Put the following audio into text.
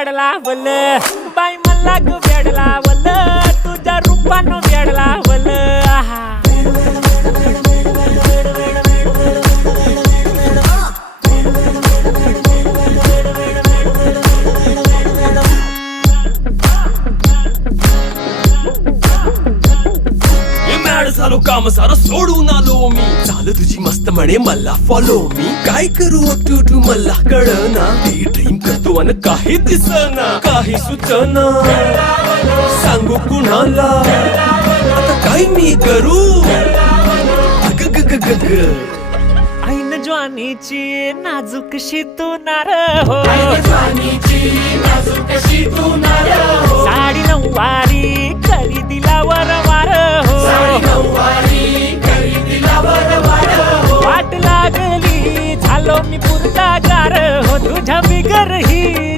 वेडला वल बाई मला ग वेडला वल तुझ्या रूपानं वेडला वल आहा झालो काम सारं सोडून आलो मी झालं तुझी मस्त म्हणे मला फॉलो मी काय करू टू मला कळना ती ड्रीम करतो आणि काही दिसना काही सुचना सांगू कुणाला आता काय मी करू अग ग ग ग ग ऐन ज्वानीची नाजूकशी तू नार हो साडी नऊवारी करी दिला वरवार हो वाट लागली झालो मी पुरता गार हो तुझ्या बिगर ही